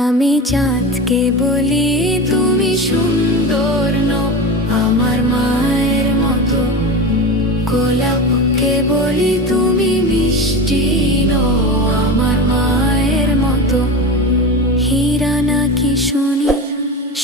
আমি চাঁদকে বলি, তুমি সুন্দর নো আমার মায়ের মতো। গোলাপকে বলি, তুমি মিষ্টি নো আমার মায়ের মতো। হীরা নাকি শুনি,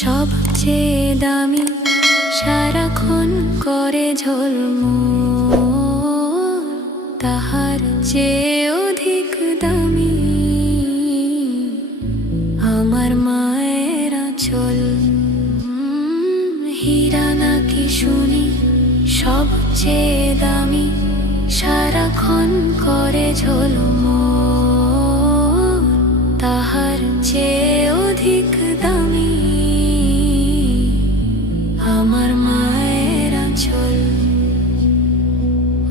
সবচেয়ে দামি, সারাক্ষণ করে ঝলম তাহার চেয়ে অধিক দামি। হীরা নাকি শুনি সবচেয়ে দামি, সারাক্ষণ করে ঝলম তাহার চেয়ে অধিক দামি। আমার মায়ের আঁচল,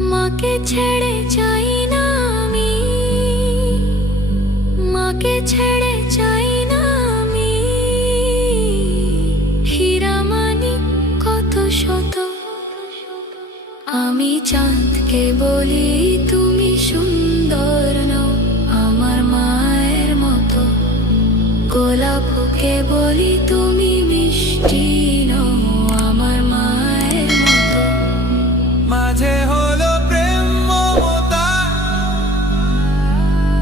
মাকে ছেড়ে বলি তুমি সুন্দর নও আমার মায়ের মতো। গোলাপকে বলি তুমি মিষ্টি নও আমার মায়ের মতো। মাঝে হলো প্রেম মমতা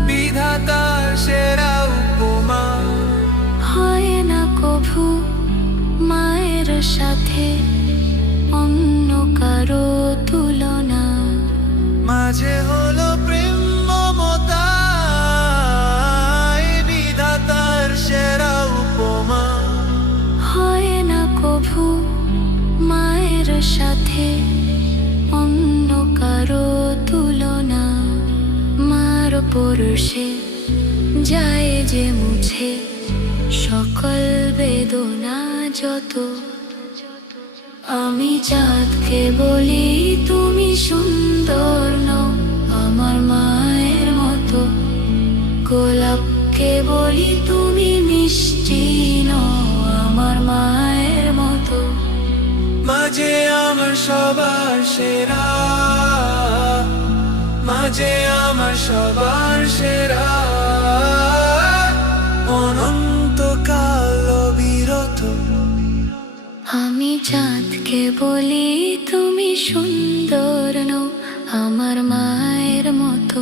বিধাতার সেরা উপমা। হয় না কভু মায়ের সাথে অন্য কারও তুলনা। মাঝে হলো প্রেম মমতা বিধাতার সেরা উপমা। হয় না কভু মায়ের সাথে, অন্য কারও তুলনা। মার পরশে যায় যে মুছে, সকল বেদনা যত। আমি চাঁদকে বলি, তুমি সুন্দর গোলাপকে বলি তুমি মিষ্টি আমার মায়ের মতো। মাঝে আমার সবার সেরা। মাঝে আমার সবার সেরা। অনন্ত কাল বিরত আমি চাঁদকে বলি তুমি সুন্দর নও আমার মায়ের মতো।